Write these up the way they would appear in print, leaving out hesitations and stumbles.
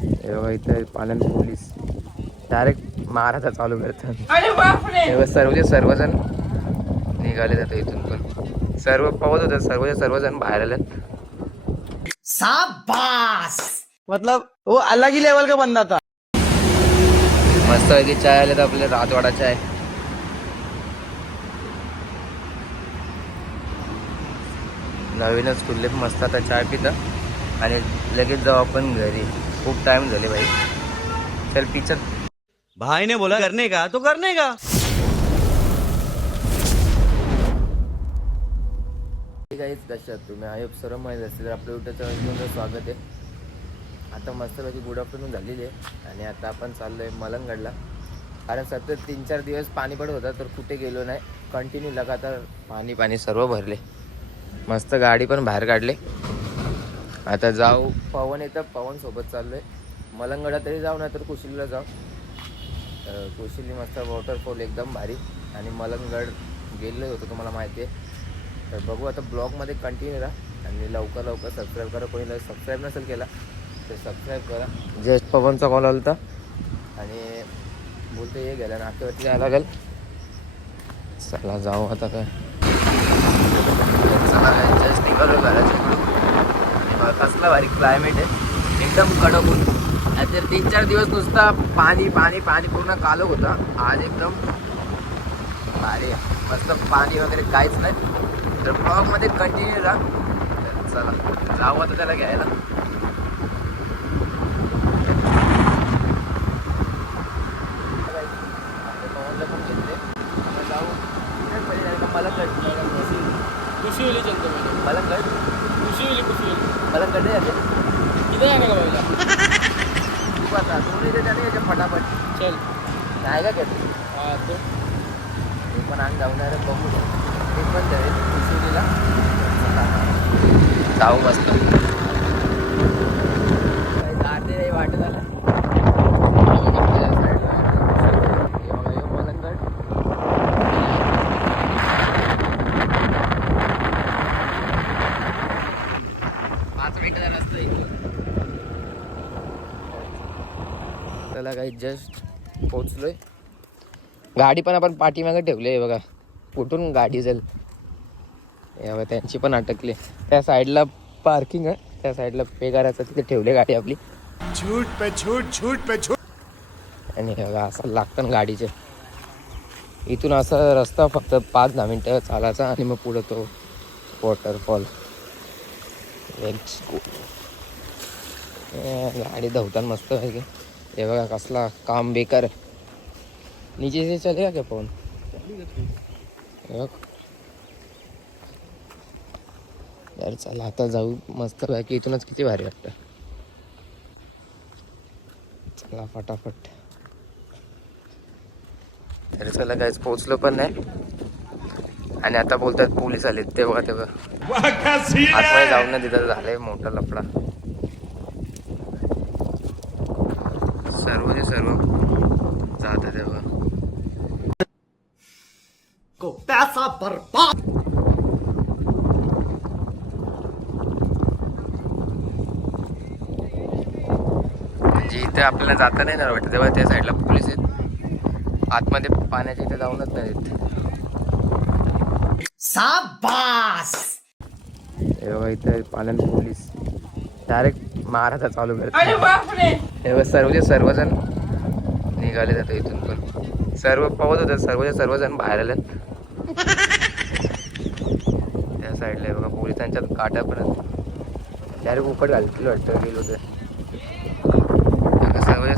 हे बघा इथे पालन पोलीस डायरेक्ट मारायचा चालू करतात. सर्वजण निघाले जातात इथून पण. सर्व पावत होतात, सर्वजण बाहेर आले. शाबाश, मतलब वो अलग ही लेवल का बंदा था. मस्त पैकी चाय आले तर आपले राजवाडा चाय. नवीनच खुल्ले मस्त आता चाय पिता आणि लगेच जाऊ आपण घरी. खूप टाइम झाले भाई. चल पिक्चर. भाई ने बोला करने का तो करने का. काहीच कशात तुम्ही आयोग सर्व माहीत असतील तर आपल्या युट्यूब चॅनलवर स्वागत आहे. आता मस्तपैकी गुड आफ्टरनून झालेली आहे आणि आता आपण चाललो आहे मलंगडला. कारण सतत 3-4 दिवस पाणी पडत होता तर कुठे गेलो नाही. कंटिन्यू लगातार पाणी सर्व भरले. मस्त गाडी पण बाहेर काढले. आता जाऊ. पवन येतं, पवन सोबत चाललो आहे मलंगडा. तरी जाऊ ना तर कुशिलीला जाऊ. कुशिली मस्त वॉटरफॉल एकदम भारी. आणि मलंगड गेलेलो होतो तुम्हाला माहिती आहे. तर बघू आता ब्लॉगमध्ये कंटिन्यू राहा आणि लवकर सबस्क्राईब करा. कोणी सबस्क्राईब नसेल केला तर सबस्क्राईब करा. जस्ट पवनचा कॉल आला होता आणि बोलतो ये गेला नाक्यावरती जायला लागेल. चला जाऊ आता काय. चला जस्ट निघालो घराच्या. कसला भारी क्लायमेट आहे एकदम कडक ऊन. आता 3-4 दिवस नुसता पाणी पूर्ण कालक होता. आज एकदम भारी मस्त पाणी वगैरे काहीच नाही. तर ब्लॉगमध्ये कंटिन्यू राहा. चला जाऊ आता त्याला घ्यायला. पवनला पण घेतले. जाऊ मलंगड. कुशिवली चलतो म्हणजे मलंगड कुशिवली जाते. किती आहे का बाबा. तू आता दोन्ही त्याने याच्या फटाफट चल नाही का घेतो. हा तो मी पण अंग जाऊन आहे बघू. ते पण जाईल कुशिवलीला. जाऊ मस्त. काही जाते नाही वाटत आला. मलंगड. त्याला काही जस्ट पोचलोय. गाडी पण आपण पाठीमागे ठेवली आहे बघा. कुठून गाडी जाईल बघा. त्यांची पण अटकली. त्या साईडला पार्किंग आहे. त्या साईडला पे करायचं तिथे ठेवले गाडी आपली. झूठ पे झूठ. आणि बघा असं लागतं गाडीचे. इथून असा रस्ता फक्त 5-10 मिनटं चालायचा आणि मग पुढं तो वॉटरफॉल. Let's go. गाडी धावताना मस्त आहे की. हे बघा कसला काम बेकार. नीचे से चलेगा क्या फोन. यार चला आता जाऊ मस्त पैकी. इथूनच किती भारी वाटतं. चला फटाफट. तरी चला काहीच पोचलो पण नाही आणि आता बोलतात पोलीस आलेत. ते बघा आतमध्ये जाऊन ना तिथं झालंय मोठा लफडा. सर्व जात आहे बघा. को पैसा बर्बाद. म्हणजे इथे आपल्याला जाता नाही ना वाटतं तेव्हा त्या साईडला पोलीस आहेत. आतमध्ये पाण्याच्या इथे जाऊनच नाहीत. शाबाश. हे बघा इथे पालन पोलीस डायरेक्ट मारायचा चालू करतात. हे बघा सर्वजण निघाले जातात इथून पण. सर्व पावत होतात, सर्वजण बाहेर आले. त्या साईडला बघा पोलिसांच्या काट्या पण डायरेक्ट उकड घालतील वाटतं. गेलो तर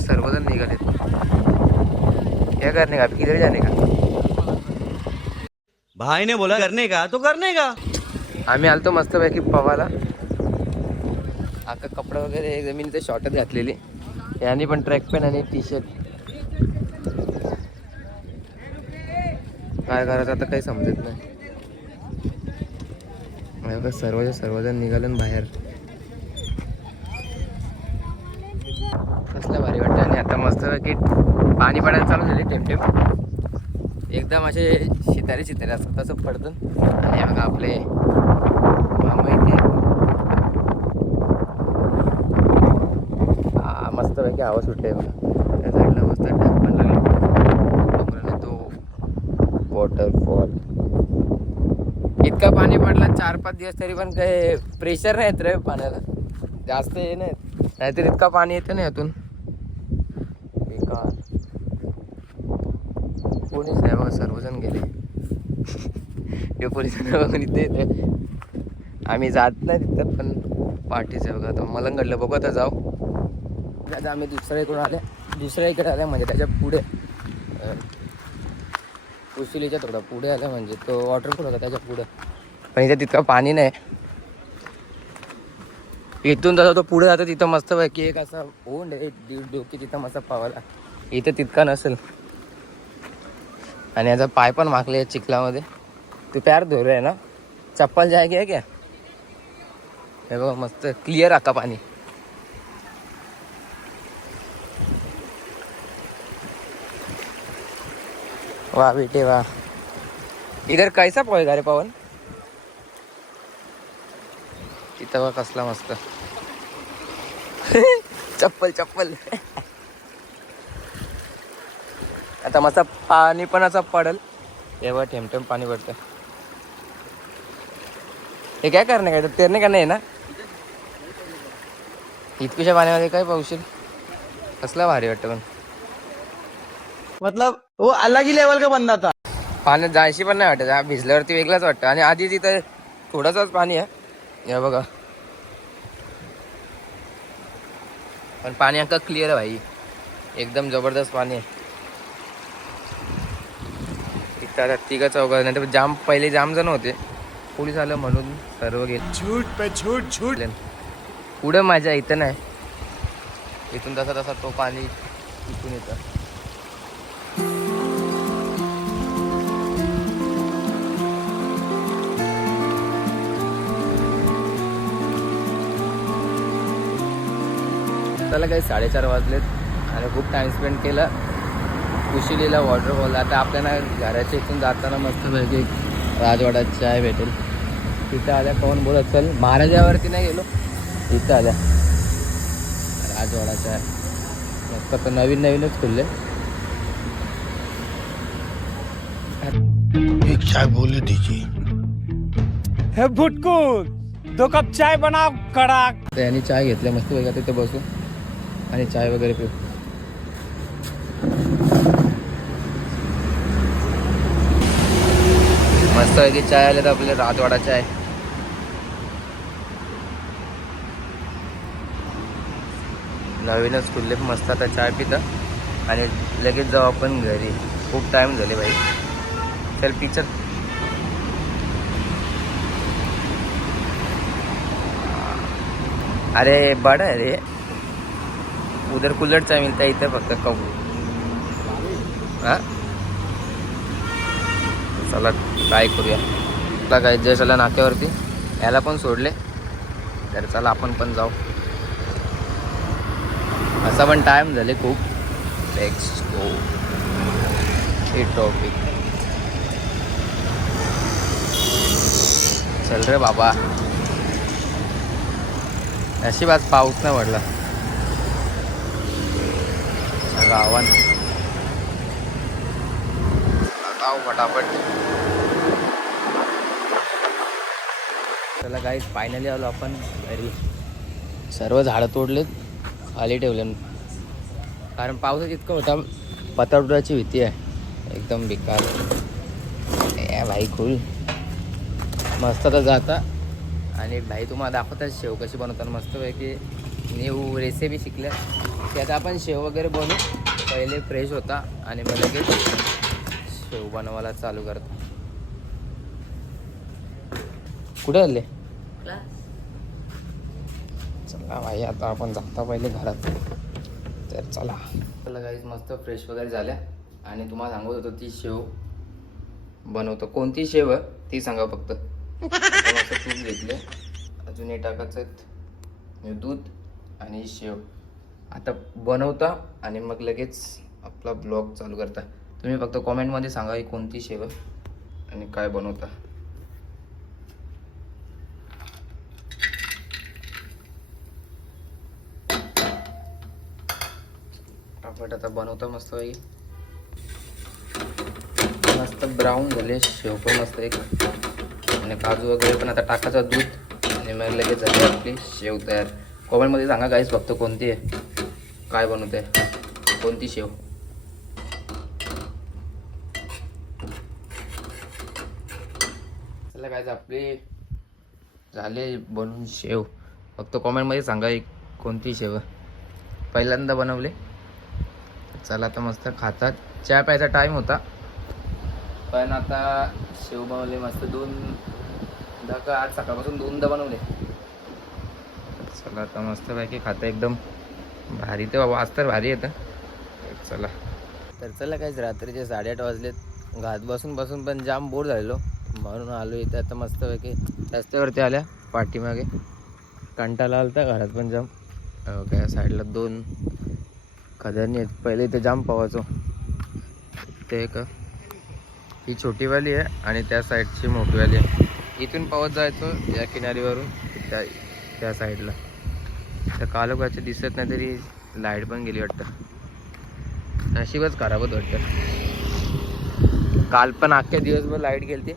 सर्वजण निघालेत. क्या करने का किधर जाने का. भाई ने बोला करने का तो करने का. आम्ही आलतो मस्तपैकी पवाला. आता कपडे वगैरे जमिनीचे शॉर्टच घातलेली. याने पण ट्रॅक पॅन्ट आणि टी-शर्ट. काय करायचं आता काही समजत नाही. सर्वजण निघालं बाहेर. कसलं भारी वाटतं. आणि आता मस्तपैकी पाणी पडायला चालू झाले. टेम एकदम असे शितारे असं तसं पडतं. आणि बघा आपले मामा इथे मस्तपैकी हवा सुटते बघा. त्या साईडला मस्त डॅम पण लागला तो वॉटरफॉल. इतका पाणी पडला 4-5 दिवस तरी पण काही प्रेशर नाही येत रे पाण्याला, जास्त हे नाही. नाहीतर इतका पाणी येतं ना यातून बेकार. कोणीच नाही बघा, सर्वजण गेले. हे पोलिसांना बघून इथे येते. आम्ही जात नाही तिथं, पण पाठीचं बघा. आता मलंगडलं बघू, आता जाऊ. आता आम्ही दुसऱ्या इकडे आल्या म्हणजे त्याच्या पुढे कुशिलीच्या थोडा पुढे आला, म्हणजे तो वॉटरफॉल होता त्याच्या पुढे. पण इथे तितकं पाणी नाही. इथून जसा तो पुढे जातो तिथं मस्त पैकी एक असा होऊन दीड डोकी तिथं मस्त पावाला. इथे तितका नसेल. आणि याचा पाय पण मागले चिखलामध्ये. तू प्यार धोर आहे ना, चप्पल जायगी आहे क्या? हे बघा मस्त क्लिअर आता पाणी. वाह बेटे वाह. इधर कैसा पोहेगा रे पवन? तिथं बघा कसला मस्त. चप्पल आता मस्त पाणी पण असं पडल. हे बघा ठेमठेम पाणी पडतं. हे काय करणे, काय तेरणे का नाही ना इतक्याच्या पाण्यामध्ये? काय पावशील, कसला भारी वाटतं. पण मतलब वो अलग ही लेवल का बंदा था. पाण्यात जायची पण नाही वाटत, भिजल्यावरती वेगळंच वाटतं. आणि आधी तिथं थोडंसंच पाणी आहे. या बघा, पण पाणी अख्खा क्लिअर आहे भाई, एकदम जबरदस्त पाणी आहे. इथं आता 3-4 नाही तर जाम, पहिले जाम जण होते. पोलीस आलं म्हणून सर्व गेले. झूट पुढे माझ्या इथं नाही. इथून तसा तो पाणी इथून येतं. त्याला काही 4:30 वाजलेत आणि खूप टाइम स्पेंड केला कुशिलीला वॉटरफॉल. आता आपल्याला घराच्या इथून जाताना मस्तपैकी राजवाड्यात चाय भेटेल. तिथं आल्या कोण बोलत चल, महाराजावरती नाही गेलो, इथं आल्या राजवाडा चाय. मस्त तर नवीनच खुलले. एक चाय बोले दीजिए. हे भुटकू 2 कप चाय बनाव कड़ाक. तर यांनी चाय घेतल्या मस्त वेगळा. तिथे बसू आणि चाय वगैरे पिऊ. मस्त वेगळी चाय आले तर आपले राजवाडा चाय. नवीनच खुल्ले मस्त. आता चाय पिता आणि लगेच जाऊ आपण घरी. खूप टाइम झाले भाई. चल पिक्चर. अरे बड़ा है रे, उधर कुल्हड़ चाय मिळता, इथे फक्त कप. हां चला ट्राय करूया. आता काय जयसला नाक्यावरती याला पण सोडले, तर चला आपण पण जाऊ. असा पण टाइम झाले खूप. Let's go. हे टॉपिक चल रे बाबा. नशीब आज पाऊस नाही पडला. गावान फटाफट. चला काही फायनली आलो आपण घरी. सर्व झाडं तोडलेत, खाली ठेवले, कारण पावसाच इतकं होता. पताडुराची भीती आहे, एकदम बेकार. भाई खूल मस्त तर जाता. आणि भाई तुम्हाला दाखवतात शेव कशी बनवतात. मस्तपैकी न्यू रेसिपी शिकल्या की आता आपण शेव वगैरे बनवू. पहिले फ्रेश होता आणि मग लगेच शेव बनवायला चालू करतो. कुठे आले? चला भाई आता आपण जाता पहिले घरात. तर चला गाईज मस्त फ्रेश वगैरे झाल्या. आणि तुम्हाला सांगत होतो ती शेव बनवतो. कोणती शेव आहे ती सांगा फक्त. मस्त तूप घेतले, अजून हे टाकायचं दूध आणि शेव. आता बनवता आणि मग लगेच आपला ब्लॉग चालू करता. तुम्ही फक्त कॉमेंटमध्ये सांगा ही कोणती शेव आहे आणि काय बनवता. पापड आता बनवतो मस्त पैकी. मस्त ब्राऊन झाले शेव पण मस्त एक आणि काजू वगैरे पण आता टाकायचं दूध आणि मग लगेच झाली आपली शेव तयार. कॉमेंटमध्ये सांगा गाईस फक्त कोणती आहे, काय बनवते, कोणती शेव. चला गाईस आपली झाले बनवून शेव. फक्त कॉमेंटमध्ये सांगा एक कोणती शेव पहिल्यांदा बनवले. चला आता मस्त खातात. चहा प्यायचा टाईम होता पण आता शेव बनवले मस्त. 2दा का आज सकाळपासून 2दा बनवले. चला आता मस्त पैकी खाता एकदम भारी. ते बाबा आज तर भारी येतं. चला तर चला काहीच रात्रीचे 8:30 वाजलेत. घात बसून बसून पण जाम बोर झालेलो म्हणून आलो इथं. आता मस्त पैकी रस्त्यावरती आल्या पाठीमागे कंटाळा आलता घरात पण जाम. काय साईडला 2 खदानी आहेत. पहिले इथे जाम पवायचो. ते एक ही छोटीवाली आहे आणि त्या साईडची मोठीवाली आहे. इथून पवत जायचो या किनारीवरून त्या साईडला. तर कालोखाचे दिसत नाही तरी लाईट पण गेली वाटतं. नशीबच खराब होत वाटतं. काल पण अख्ख्या दिवसभर लाईट गेली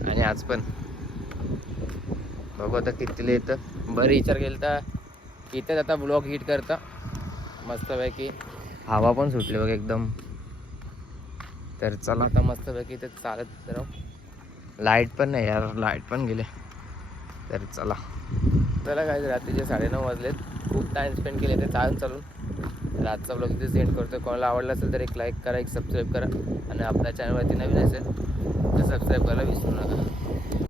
आणि आज पण. बघू आता कितीला येतं. बरं विचार केला तर इथंच आता ब्लॉक हिट करता मस्तपैकी. हवा पण सुटली बघ एकदम. तर चला आता मस्तपैकी इथे चालत राहू. लाईट पण नाही यार, लाईट पण गेले. तर चला काय रात्रीचे 9:30 वाजलेत. खूप टाईम स्पेंड केले ते चालून. तर आजचा ब्लॉग इथे सेंड करतो. कोणाला आवडला असेल तर एक लाईक करा, एक सबस्क्राईब करा आणि आपल्या चॅनलवरती नवीन असेल तर सबस्क्राईब करायला विसरू नका.